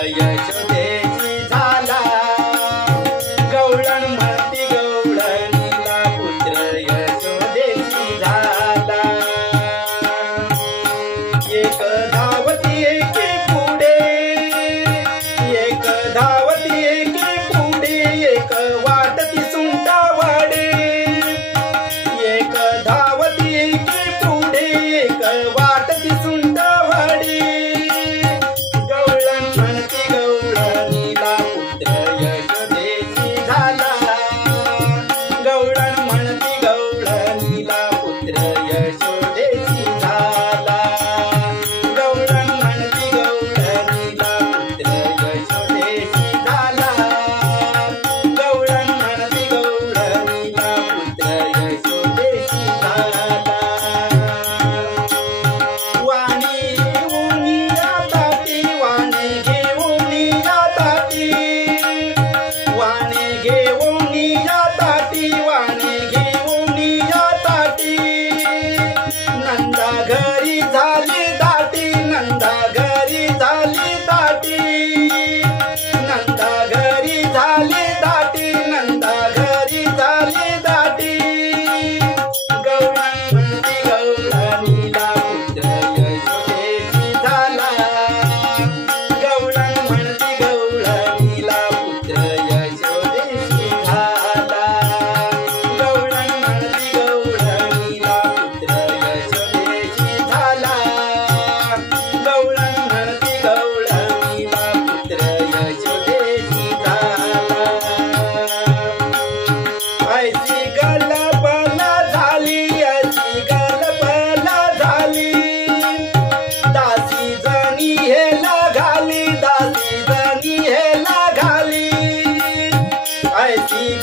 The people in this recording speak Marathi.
यशोदेची झाला गवळण म्हणती गवळणीला पुत्र यशोदेची झाला एक धावती एके पुढे एक धावती एके पुढे एक वाटती सुंटावाडे एक धावती एके पुढे एक वाटती सुंटावाडे गवळण म्हणती गवळणीला पुत्र यशोदेची झाला गवळण म्हणती गवळणीला पुत्र यशोदेची झाला गवळण म्हणती गवळणीला पुत्र यशोदेची झाला गवळण म्हणती गवळणीला पुत्र यशोदेची झाला वाणी उनिया ताटी वाणी घेऊन या ताटी वाणी घेऊन या ताटी वाणी घेऊन या ताटी नंदा घरी झाली दाटी नंदा घरी झाली दाटी नंदा घरी झाली दाटी नंदा घरी झाली दाटी गवळण म्हणती गवळणीला पुत्र यशोदेची झाला गवळण म्हणती गवळणीला पुत्र यशोदेची झाला गवळण म्हणती गवळणीला पुत्र यशोदेची झाला गवळण म्हणती गवळणीला पुत्र यशोदेची झाला ऐसी गलबला झाली ऐसी गलबला झाली दासी जणी हेला घाली दासी जणी हेला घाली ऐसी